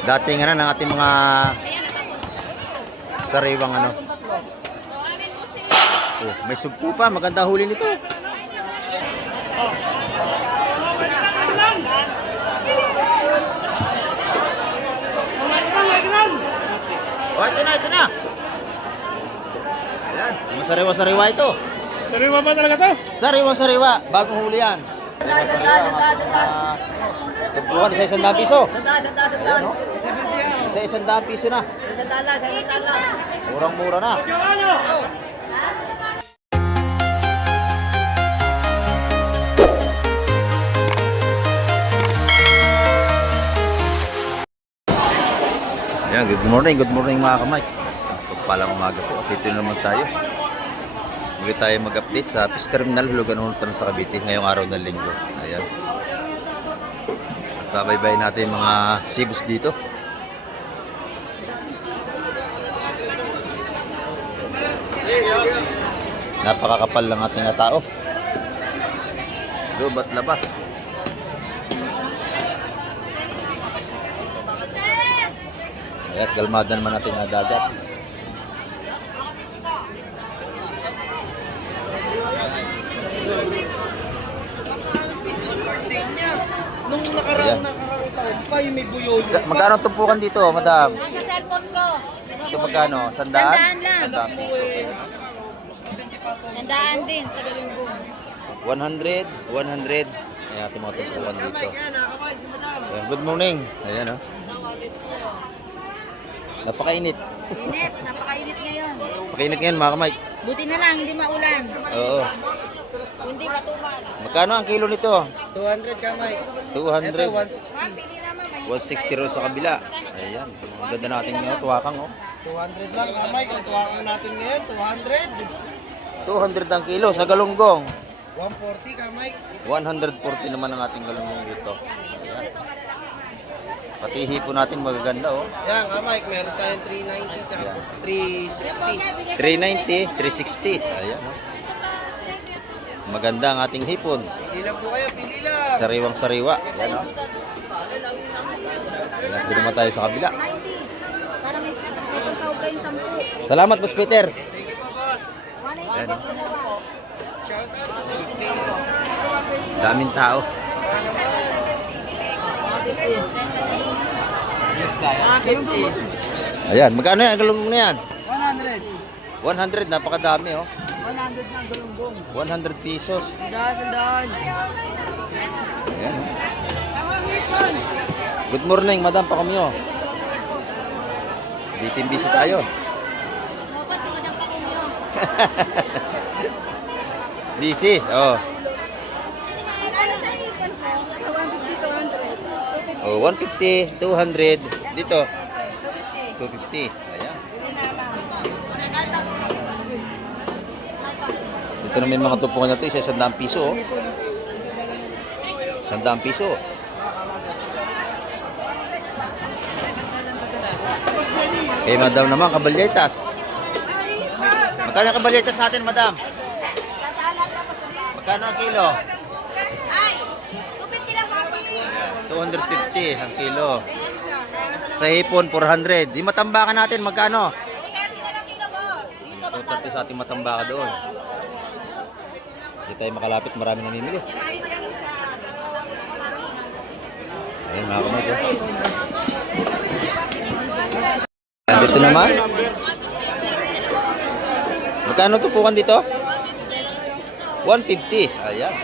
Dating ng ating mga sariwang ano. Oh, may sugpo pa, maganda huli nito. Oh, ito na. Ayan, masariwa-sariwa ito. Sariwa ba talaga to? Sariwa-sariwa, bagong huli yan. Tubuhan, isa-100 piso. Ayan, oh. Isa-100 piso na. Murang-mura na. Ayan, good morning mga kamay. Sa pagpalang umaga po, update naman tayo. Muli tayo mag-update sa Fish Terminal, Hulugan Hultan sa Cavite ngayong araw ng linggo. Ayan. At babaybay natin mga sibus dito. Napakakapal lang ating tao. Lubat labas. At galmada naman natin na dagat. Nung nakaraang taon pa yung may buyoyo. Magkano tumpukan dito, madam? Sa cellphone ko. Ito magkano? 100? Sandaan lang. 100 piso. Sandaan din sa Galunggong. 100. Ayan, ating mga tumpukan dito. Ayan, good morning. Ayan, oh. Napakainit. Init, napakainit ngayon. Napakainit ngayon mga kamay. Buti na lang, hindi maulan. Oo. Hindi matumal. Magkano ang kilo nito? 200 kamay. 200. Ito 160. Pili naman, may 160 ron sa kabila. Ayan. Ang ganda natin ngayon. Tuwakang, oh. 200 lang kamay. Kung tuwakan natin ngayon, 200. 200 ang kilo sa galunggong. 140 kamay. 140 naman ang ating galunggong dito. Ayan. Pati hipo natin magaganda, oh. Yan kamay, meron tayong 390 kamay. 360. 390, 360. Ayan, oh. Maganda ang ating hipon. Pili lang po kayo, pili lang. Sariwang sariwa. Ayan, oh. Ayan, doon naman tayo sa kabila. 90. Para may sahog kayong 10. Salamat, Boss Peter. Thank you po, boss. 180 po sa dalawa. Shout out sa mga. Daming tao. Ayan, magkano yan ang galunggong na yan? 100. 100, napakadami, oh. 100 ng galunggong. 100 pesos. Sandaan. Ayan, oh. Good morning, Madam Pacomio. Busy tayo. Dapat si Madam Pacomio. Busy, oh. Oh, 150, 200. Dito, 250. Ayan. Dito na may mga tupungan na ito. Isa 100 piso, oh. 100 piso. Eh, madam naman, kabalyetas. Magkano ang kabalyetas natin, madam? Magkano ang kilo? Ay, 250 lang po. 250 ang kilo. Sa hipon, 400. Di matambakan natin, magkano? 230 sa ating matambaka doon. Hindi tayo makalapit, marami namimili. Ayun, mga kamay ko. Dito naman. Magkano tupukan dito? 150. Ayan.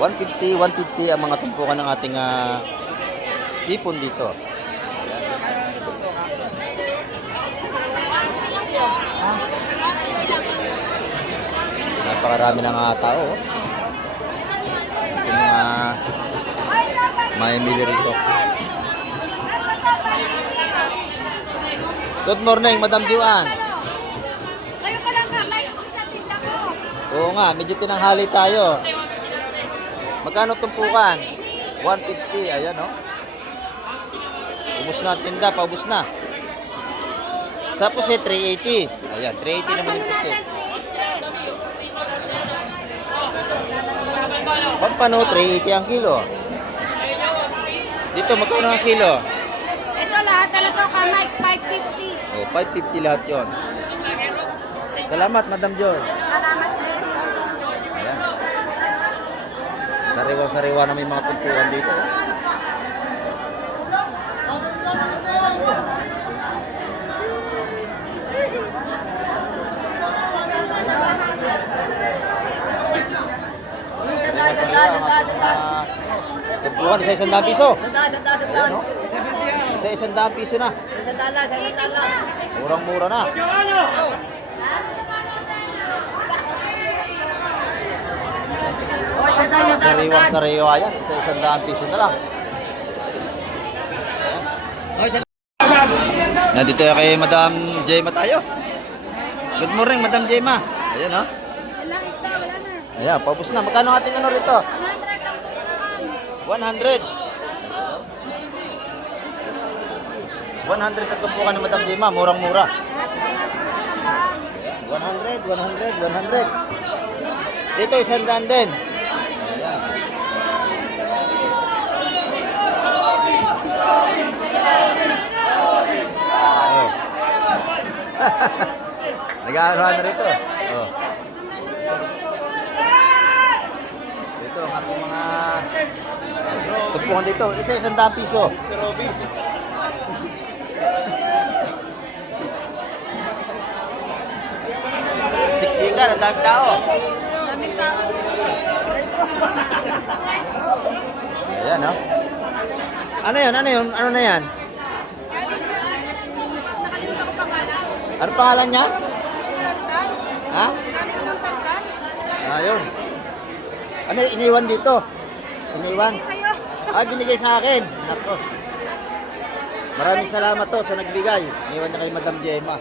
150 ang mga tumpukan ng ating hipon dito. Ayan. Napakarami ng tao. Oh. Yung mga mamimili rito. Good morning, Madam Juan. Kayo pa lang ka, may sa tinda ko. Oo nga, medyo tinanghali tayo. Magkano tumpukan? 150, ayan, oh. Ubus na ang tinda, paubos na. Sa pusit, 380. Ayan, 380 naman yung pusit. Pampano, 380 ang kilo. Dito, magkano ang kilo? Ito lahat na to, kamay, 550. Oh, 550 lahat yon. Salamat, Madam Joy. Salamat din. Ayan. Sariwa-sariwa na may mga tumpuan dito. Tumpuan sa 100 piso. Ayan, no? Sa 100 piso na. Murang-mura na. Sariwang-sariwa yan. Sa 100 piso na lang. Nandito kay Madam Jema tayo. Good morning, Madam Jema. Ayan, oh. Wala, isda, wala na. Ayan, paubos na. Magkano ang ating ano rito? 100. 100 at tumpukan ni Madam Jema. Murang-mura. 100, 100, 100. Dito, 100 din. Ayan. Oh. Nag-aarohan na rito. Oh. Dito, ang ating mga tumpukan dito. Isa 100 piso. Si Robby. Siksikan, ang dami tao. Daming tao. Ayan, no? Ano yan? Ano yun? Ano na yan? Nakalimutan ko pangalan. Ano pangalan niya? Talkan? Ha? Galing ng talkan? Ayun. Ano, iniwan dito? Iniwan? Sa'yo. Ah, binigay sa akin. Nako. Maraming salamat to sa nagbigay. Iniwan niya kay Madam Jema.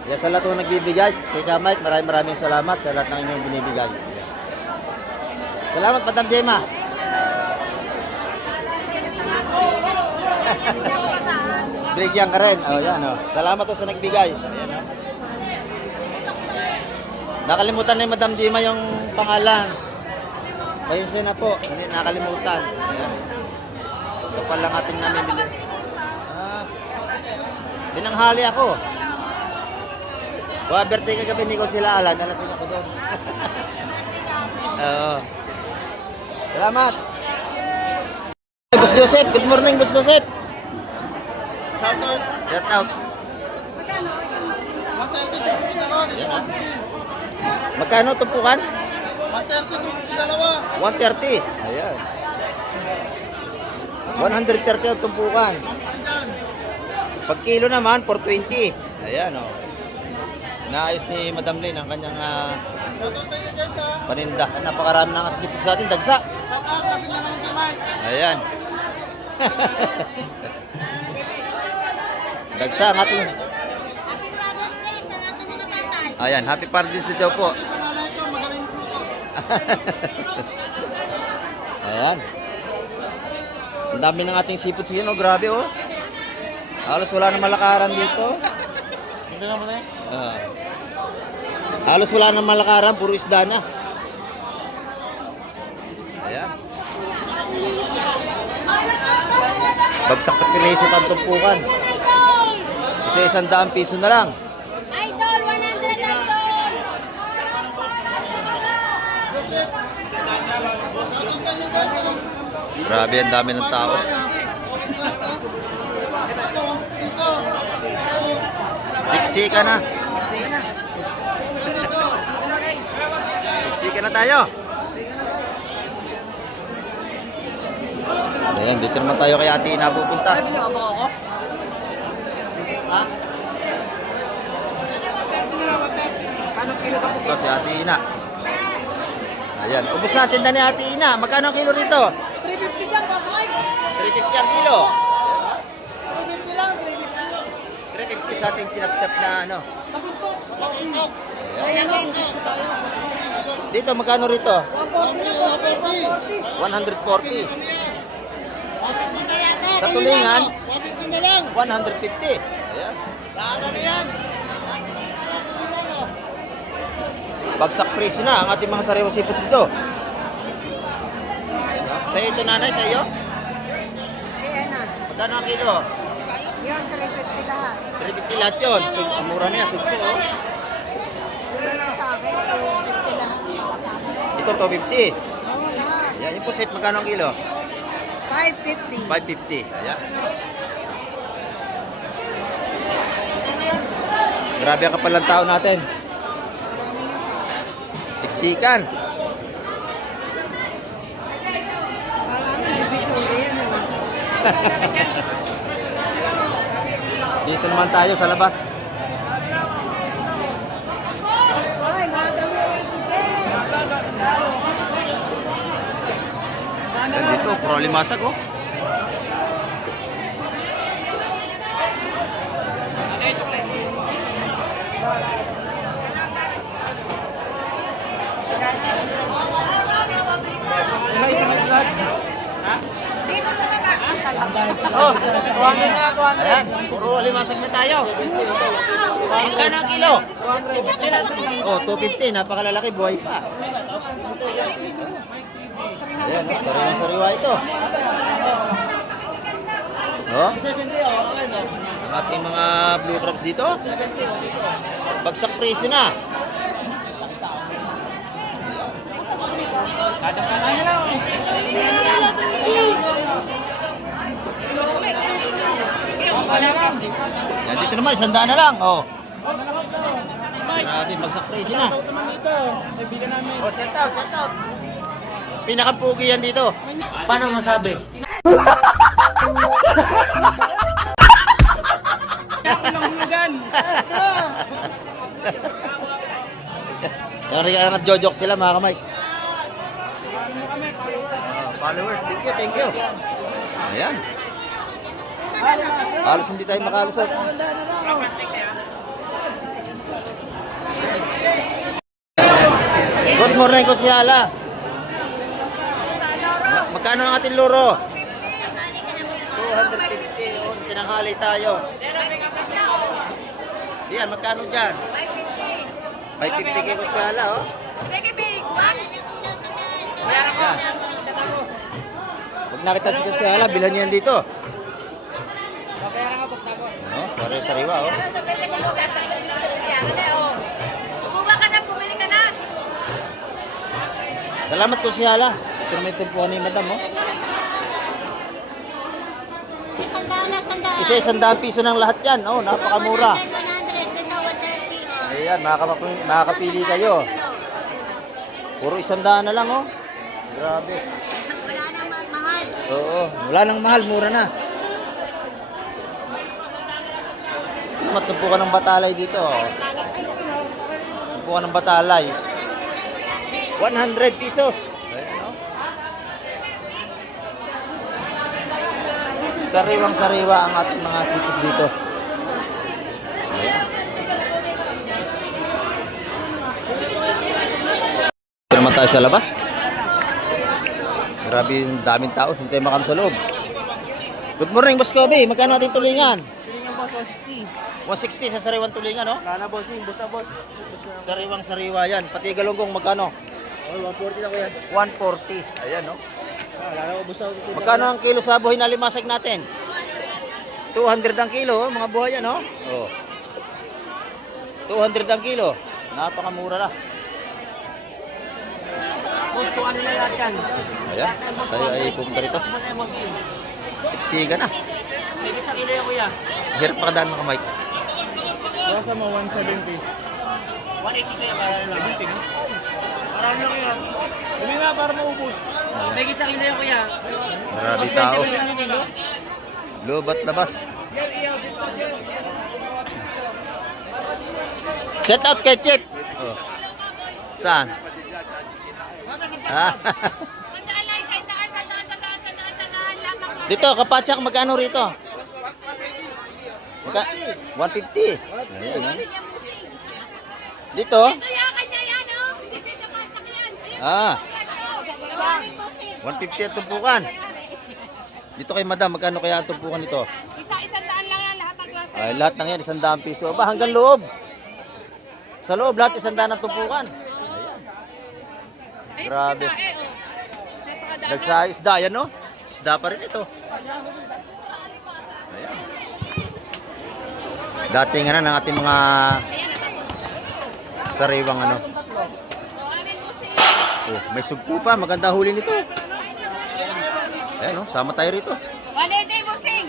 Kaya sa lahat ng nagbibigay, kay Mike, maraming salamat sa lahat ng inyong binibigay. Salamat, Madam Jema. Bigyan ka rin. Oh, yan, oh. Salamat to sa nagbigay. Ayan, oh. Nakalimutan na yung Madam Jema yung pangalan. Pahinsin na po. Hindi nakalimutan. Ayan. Ito pa lang ating namimili. Ah. Binanghali ako. Birthday kagabi hindi ko sila alam. Nalasing ako doon. Oo. Salamat. Boss Joseph. Good morning, Boss Joseph. Shoutout. Shout out. Yan, ah. Magkano tumpukan? 130. Ayan. 130 ang tumpukan. Pag kilo naman, 420. Ayan, oh. Naayos ni Madam Lane ang kanyang paninda. Napakarami na kasi sipot sa atin. Dagsa. Ayan. Dagsa ang ating... Happy Father's Day sa lahat ng mga tatay. Ayan, happy Father's Day daw po. Ayan. Ang dami ng ating sipot siya, no? Grabe, oh. Halos wala na malakaran dito. Hindi naman eh. Halos wala na malakaran, puro isda na. Ayan. Bagsak na pineso ang tumpukan. Isa 100 piso na lang. Idol, 100 idol. Grabe, ang dami ng tao. Siksika na. Siksika na tayo. Ayan, dito naman tayo kay Ate Ina pupunta. Ito si Ate Ina. Ayan, ubos natin na ni Ate Ina. Magkano ang kilo rito? 350 lang, Boss Mike. 350 ang kilo. 350 lang, 350 sa ating chinap-chap na ano. Sa buntot. Sa buntot. Dito, magkano rito? 140 lang, 140. Sa tulingan, 150 na lang. 150. Ayan. Lahat na yan. Bagsak presyo na ang ating mga sariwang sipos dito. Sa iyo ito, nanay, sa iyo? Magkano ang kilo? Yan, 350 lahat. 350 lahat yun. Mura na yan, sugpo oh. Dito lang sa akin, 250 lahat. Ito, 250. Oo, lahat. Yan, yung pusit, magkano ang kilo? 550. 550. Ayan. Grabe ang kapal ng tao natin. Siksikan. Wala na, divisory yan naman. Dito naman tayo sa labas. Ay, nakagawin si Ben. Yan dito, pro limasag oh. Dito sa baba. Oh, 200 na, 200. Ayan, puro limasag na tayo. Magkano ang kilo? 250. Oh, 250. Napakalalaki, buhay pa. Ayan, oh, sariwa-sariwa ito. Oh. Ang ating mga blue crabs dito. Bagsak presyo na. Yan, dito naman, 100 na lang. Oh. Grabe, bagsak presyo na. Oh, shout out, shout out. Pinakapugi yan dito. Paano masabi? Nag-jojok sila mga kamay. Followers, thank you. Ayan. Halos hindi tayo makalusot. Good morning, Kusyala. Magkano ang ating luro? 250. Oh, tinanghali tayo. Yan, magkano dyan? 550 kay Kusyala, oh. Yan. Pag nakita si Kusyala, bilhan niyo yan dito. No, sariwa, oh. Bumaba ka na, bumili ka na. Salamat Kusyala. Ito naman yung tumpuan ni Madam, oh. Isa 100 piso ng lahat yan, oh. Napakamura. 100, 130. Ayan, makakapili kayo. Puro 100 na lang, oh. Grabe. Wala nang mahal. Oo, wala nang mahal, mura na. Matumpukan ng batalay dito, oh. Tumpukan ng batalay. 100 pesos. Ayan, oh. Sariwang-sariwa ang ating mga sipos dito. Ayan. Ito naman tayo sa labas. Grabe yung daming tao, hindi tayo makano sa loob. Good morning, Boss Kobe. Magkano ating tulingan? Tulingan boss, 160. 160 sa sariwang tulingan, no? Sana bossing, basta boss. Sariwang-sariwa yan. Pati galunggong magkano? Oh, 140 na ko yan. 140. Ayan, no? Lala ko boss. Magkano ang kilo sa buhay na limasag natin? 200 ang kilo, oh, mga buhay yan, no? Oh. 200 ang kilo. Napakamura na. Boss, tuwan nila lahat yan. Ayan, tayo ay pumunta rito. Siksiga na. Pwede sa kilo yan kuya. Hirap makadaan mga Mike. Kaya sa mga 170. 180 kuya, para lang. 180 na? Parang lang yan. Dali nga para maubos. Pwede sa kilo yan kuya. Marami tao. Loob at labas. Shout out kay Chip. Oh. Saan? Ah. Dito, kapatsak, magkano rito? 150. Ayan, ah. Dito? Ah. 150 ang tumpukan. Dito kay Madam, magkano kaya ang tumpukan nito? Isa-isang daan lang yan, lahat ng klase. Ay, lahat ng yan, 100 piso. Ba, hanggang loob. Sa loob, lahat 100 ang tumpukan. Grabe. Nagsa isda yan, no? Isda pa rin ito. Dating ano ng ating mga sariwang ano. Oh, may sugpo pa. Maganda huli nito. Ayan, oh, sama tayo rito. Walede, busing!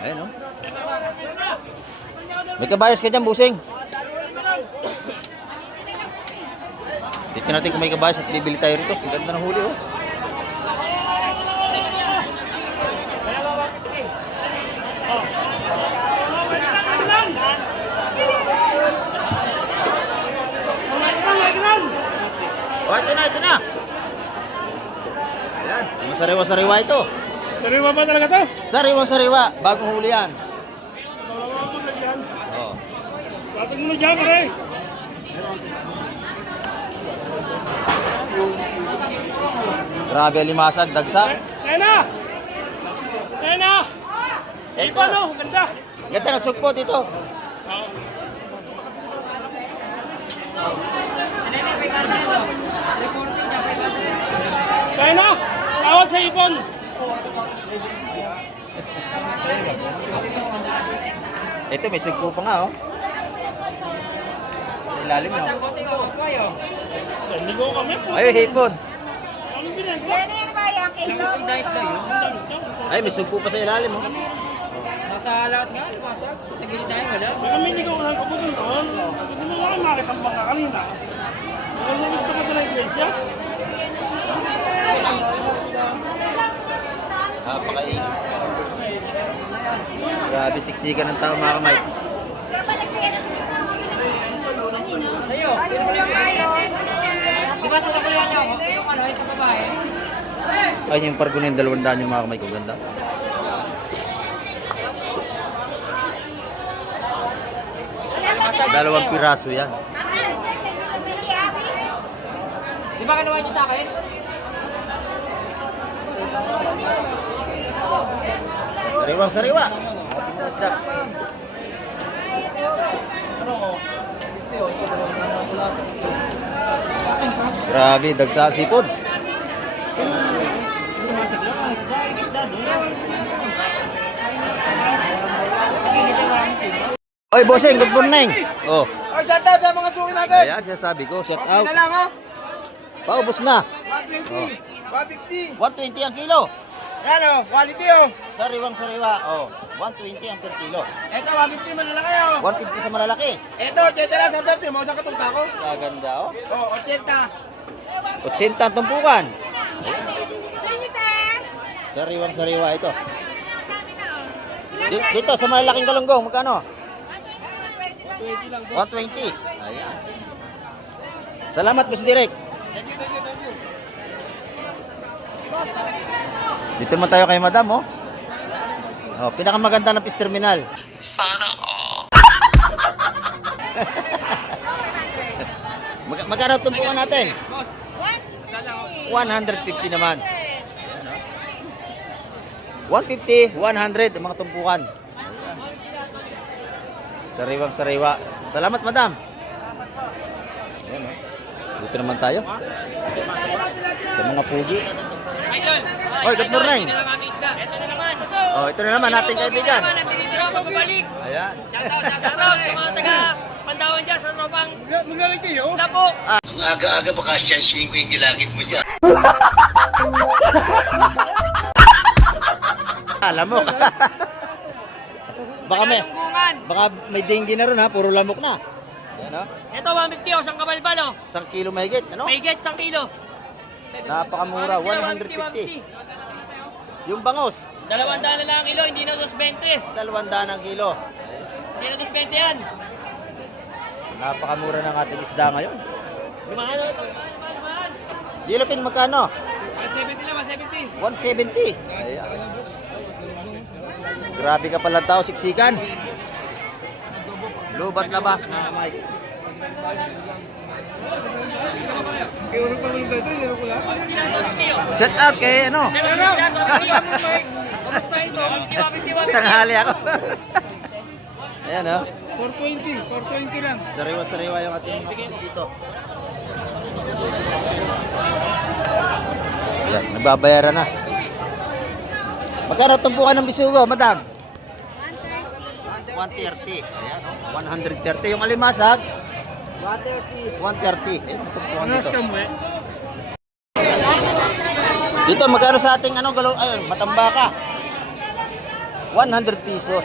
Ayan, oh. May kabayas ka dyan, busing. Dito natin kung may kabayas at bibili tayo rito. Ang ganda ng huli, oh. Oh, ito na, ito na. Ayan, masariwa-sariwa ito. Sariwa ba talaga to? Sariwa-sariwa, bagong huli yan. Dalawa mo lagyan. Oh. Patag mo na dyan, pare. Grabe limasag, dagsa. Ayan na! Ayan na! Ito. Iba no, ganda. Ganda ng sugpo dito. Ayan na! Tawad sa ipon. Ito, may sugpo pa nga, oh. Sa ilalim na. Hindi ko kami po. Ay, hipon. Anong binenta? Yan ba yung kilo? Ay, may sugpo pa sa ilalim, oh. Nasa lahat nga, lumasag. Sa gilid tayo, wala. May kami hindi ko kasal ko po doon. Hindi mo nga makita ang bangka kanina. Kung gusto ko ito na iglesia, Napakainit. Grabe, siksikan ng tao, mga kamay. Sa'yo, sino mo yung di ba sila ko yan yung ano, yung sa babae? Ayun yung pargo na yung 200 yung mga kamay ko. Ganda. Dalawang piraso yan. Di ba kinuha niyo sa akin? Sariwang sariwa. Isda. Grabe, dagsa ang seafoods. Oy, bossing, good morning. Oh, Oh, shout out sa mga suki natin. ayan, sabi ko, shout Okay out. na lang, ha? Paubos na. 120, 150. 120 ang kilo. Yan, oh, quality, oh. Sariwang sariwa. Oh, 120 ang per kilo. Ito, 150 man na lang kayo. 150 sa malalaki. Ito, 80 lang sa 50. Mau sa katungta ko. Kaganda, oh. Oh, 80. 80 ang tumpukan. Sino te? Sariwang sariwa ito. Dito sa malalaking galunggong, magkano? 120. Ayan. Salamat, Boss Direk. Thank you, thank you, thank you. Dito naman tayo kay Madam, oh. Oh, pinakamaganda ng fish terminal. Sana magkano tumpukan natin? 150 naman. 150, 100 ang mga tumpukan. Sariwang sariwa. Salamat, Madam. Ayan, oh. Dito naman tayo. Sa mga pugi. Idol! Oy, good morning. Ito na naman. Oh, ito na naman ating kaibigan. Nandito na pabalik. Ayan. Shout out sa mga taga Pandawan dyan sa Nopang. magaling kayo. Lapo. Ang aga-aga baka siyansihin ko yung gilagid mo dyan. Alam mo. Lunggungan. Baka may dengue na ron, ha, puro lamok na. Ayan, oh. Ito 150 o isang kabalbal o. 1 kilo mahigit, ano? May get 1 kilo. Napakamura, 150. Yung bangos, 200 na lang ang kilo, hindi na 220. 200 ang kilo. Hindi na 220 yan. Napakamura ng ating isda ngayon. Mahal. Yellowfin magkano? 170 lang, 170. 170. Ayan. Grabe ka pala tao, siksikan. Lubat labas, mga Mike. Shout out kay ano? Tanghali ako. Ayan, oh. 420 lang. Sariwa-sariwa yung ating mga kusit dito. Ayan, nagbabayaran na. Magkano tumpukan ng bisugo, madam? 130. Ayan, oh. 130. Yung alimasag? 130. 130. Ayan, tumpukan dito. Dito, magkano sa ating ano, matambaka? 100 pesos.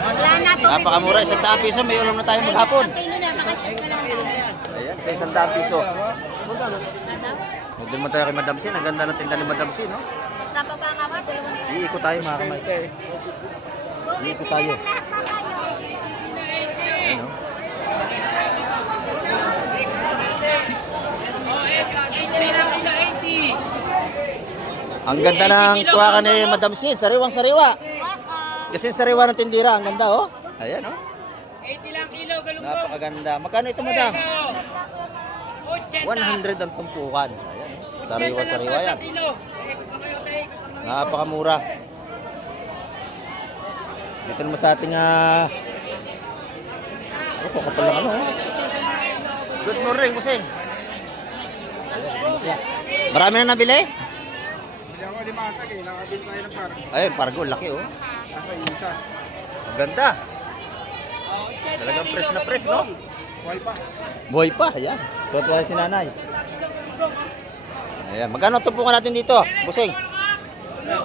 Wala na to. Napakamura, 100 piso. May ulam na tayo maghapon. Kilo na, makasip ka lang. Ayan, sa 100 piso. Huwag din naman tayo kay Madam Sin. Ang ganda ng tinda ni Madam Sin, no? Sa pagkakamay, dalawang tayo. Iikot tayo mga kamay. Iikot tayo. Lahat na tayo. Ayan, no? Ang ganda ng tuwakan ni Madam Sin. Sariwang sariwa. Kasi sariwa ng tindira. Ang ganda, oh. Ayan, oh. 80 lang kilo, galunggong. Napakaganda. Magkano ito, Madam? 100 ang tumpukan. Ayan, oh. Sariwa-sariwa yan. Napakamura. Dito naman sa ating kapal lang ano. Good morning, Buseng. Marami na nabili? Hindi ako di masag eh. Nakabili tayo ng par. Ayun, pargo, laki oh. Nasa isa. Ang ganda. Talagang fresh na fresh, no? Buhay pa. Buhay pa, ayan. Tuwa si nanay. Ayan, magkano tumpukan natin dito, Buseng?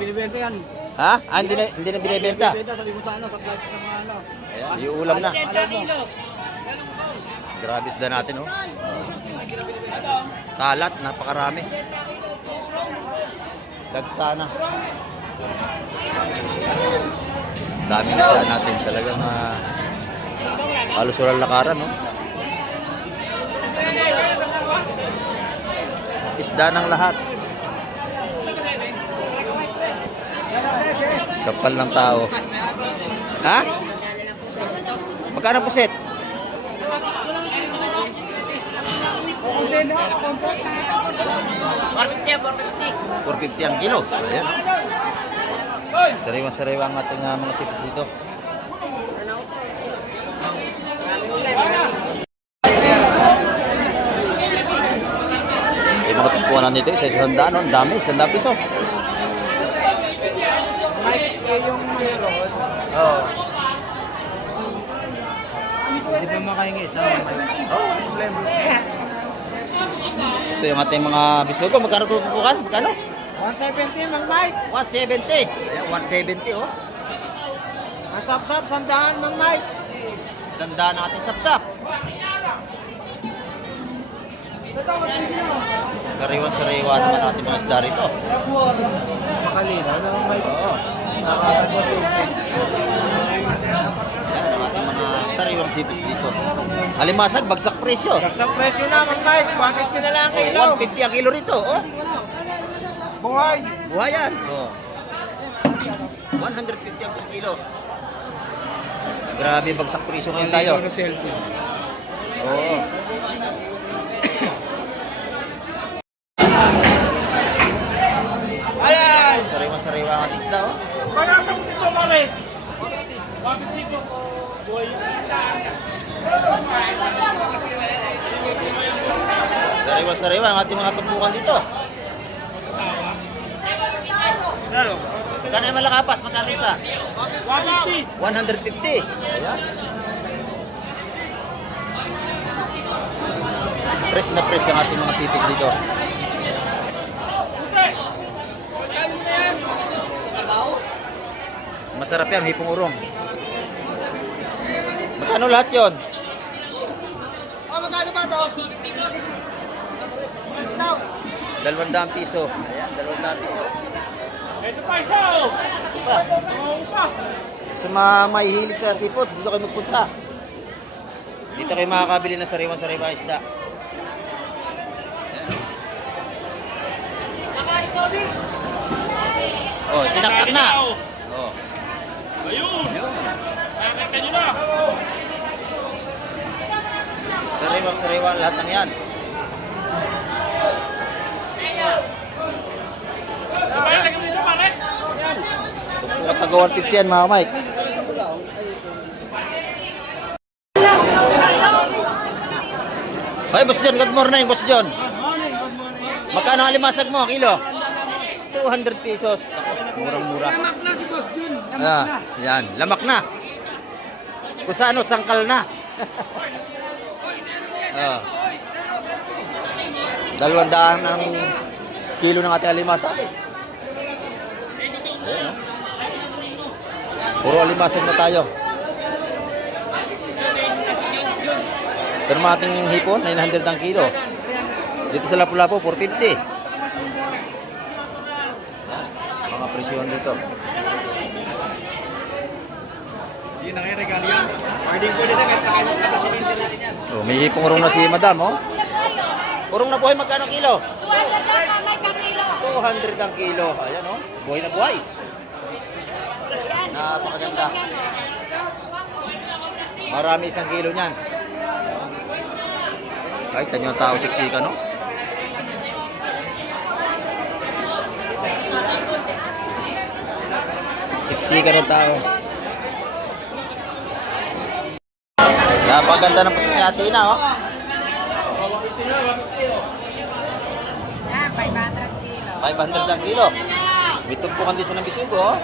Binibenta yan. Ha? Hindi na binibenta. Sabi mo sa ano, sa plastic ng mga ano. Ayan, iulam na. 80 kilo. Grabe isda natin, oh. Kalat, napakarami. Dagsana. Daming isda natin. Talagang halos walang lakaran, no? Isda ng lahat. Kapal ng tao. Ha? Magkano puset? 450 ang kilo. Ayan. Sariwa-sariwa ang ating mga sipits dito. Yung mga tumpuan dito, isa 100, no? Ang dami, 100 piso. Yung mayroon. Oo. Hindi ba makahingi sa problema? Ito yung ating mga bislogo. Magkano tumpukan? Magkano? 170 Mang Mike. 170. Ayan, 170, oh. Asap-sap, sandaan Mang Mike. 100 ang ating sapsap. Sariwan-sariwa naman natin mga isda rito. Makalina, ano Mang Mike? Oo. Nakakagwasilpi. Yan ang ating mga sariwang sipis dito. Alimasag, bagsak presyo. Sa presyo na Mang Mike, 150 na lang ang kilo. 150 ang kilo rito, oh. Buhay. Buhay yan. Oh. 150 ang per kilo. Grabe, bagsak presyo ngayon tayo. na selfie. Oo. Ayan! Sariwa-sariwa ang ating isda, oh. Panasa mo si Tomare. Bakit dito? Buhay yun. Sariwa-sariwa ang ating mga tumpukan dito. Ano? Magkano yung malakapas? Magkano isa? 150. 150. Ayan. Press na press ang ating mga sipis dito. Masarap yan, hipong urong. Magkano lahat yon? Magkano ba ito? 200 piso. Ayan, 200 piso. Ito pa isa oh. Ito pa. Oo pa. Sa mga mahihilig sa seafoods, dito kayo magpunta. Dito kayo makakabili ng sariwa-sariwa isda. Oh, tinaktak na. Oh. Ayun. Nakakita nyo na. Sariwa-sariwa lahat ng yan. Sabay lagi dito pare. Tumpukan taga 150 yan mga Mike. Hoy, Boss John, good morning, Boss John. Magkano ang alimasag mo, kilo? 200 pesos. Ako, murang-mura. Lamak na si Boss Jun. Yan, lamak na. Kung sa ano, sangkal na. Ah. 200 ang kilo ng ating alimasa. Ayan, no? Puro alimasag na tayo. Ito naman ating hipon, 900 ang kilo. Dito sa Lapu-Lapu, 450. Yan, mga presyon dito. Yun ang regalo yan. Pwede po dito kahit pakasilindi natin yan. Oh, may hipong urong na si madam, oh. Urong na buhay, magkano kilo? 200 daw pa may kakilo. 200 ang kilo. Ayan, oh. Buhay na buhay. Napakaganda. Marami isang kilo niyan. Kahit tanyo ang tao siksika, no? Siksika ng tao. Napakaganda ng pusit ni Ate Ina, oh. Yan, 500 kilo. 500 ang kilo. May tumpukan din sa ng bisugo, oh.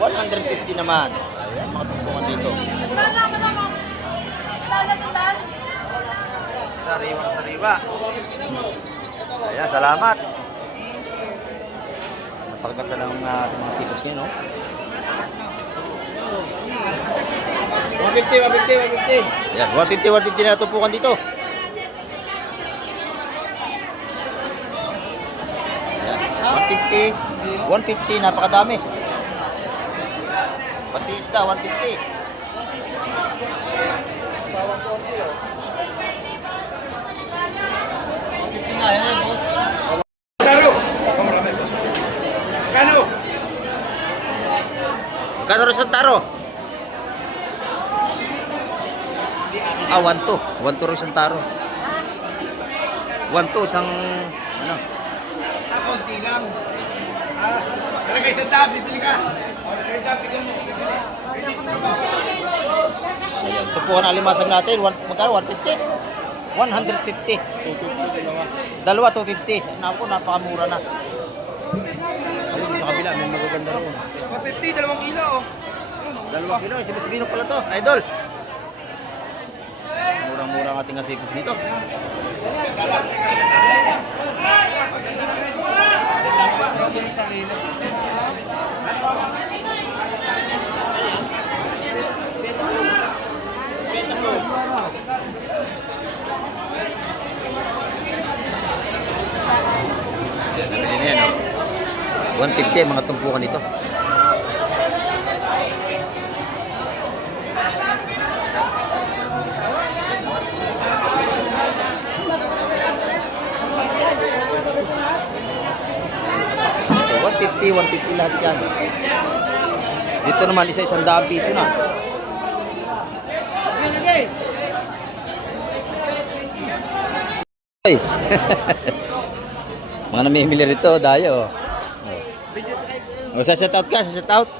150 naman. Ayan, mga tumpukan dito. Sariwa. Ayan, salamat. Napakaganda ng mga sipos niya, no? 150. Ayan, 150 na tumpukan dito. Ayan, 150, napakadami. Pati isda, 150. Magkano rin isang taro? 1-2. 1-2 rin isang taro. 1-2 isang, ano? Konti lang. Talagay sa tabi, bili ka. Ayan, tumpukan ang alimasag natin. Magkano? 150? 150. Dalawa, 250. Naku, napakamura na. Ayun, sa kabila, may magaganda rin. 150, 2 kilo. 2 kilo, si Bisbino pala to. Idol! Murang-mura ang ating asipos dito. Yan, nabili na yan, oh. 150 ang mga tumpukan dito. $150 lahat yan. Dito naman isa 100 piso na. Ay. Mga namimili rito, dayo. Oh, sa set out ka, sa set out.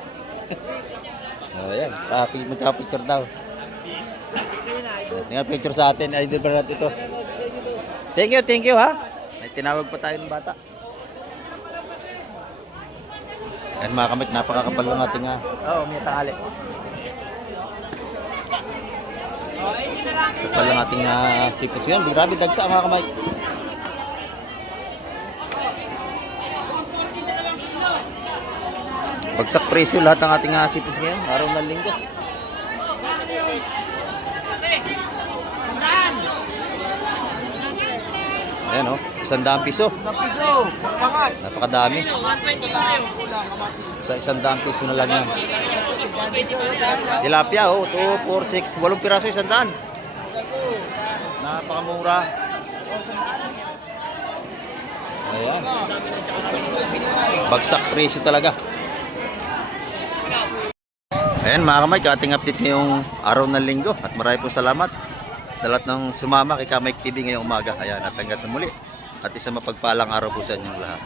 Oh, yan, magka-picture daw. Tingnan picture sa atin, idol pa natin ito. Thank you ha. May tinawag pa tayo ng bata. Yan mga kamik, napakakapal ng ating may tangali. Kapal ng ating sipos yun. Grabe dagsa mga kamik. Bagsak presyo lahat ng ating sipos ngayon. Araw ng linggo. Ayan o, 100 piso. 100 piso, pangat. Napakadami. Sa 100 piso na lang yan. Tilapia, 2, 4, 6, 8 piraso, 100. Napakamura. Ayan. Bagsak presyo talaga. Ayan mga kamay, ating update ngayong araw ng linggo. At marami po salamat sa lahat ng sumama kay Kamay TV ngayong umaga. Ayan, at hanggang sa muli. At isang mapagpalang araw po sa inyong lahat.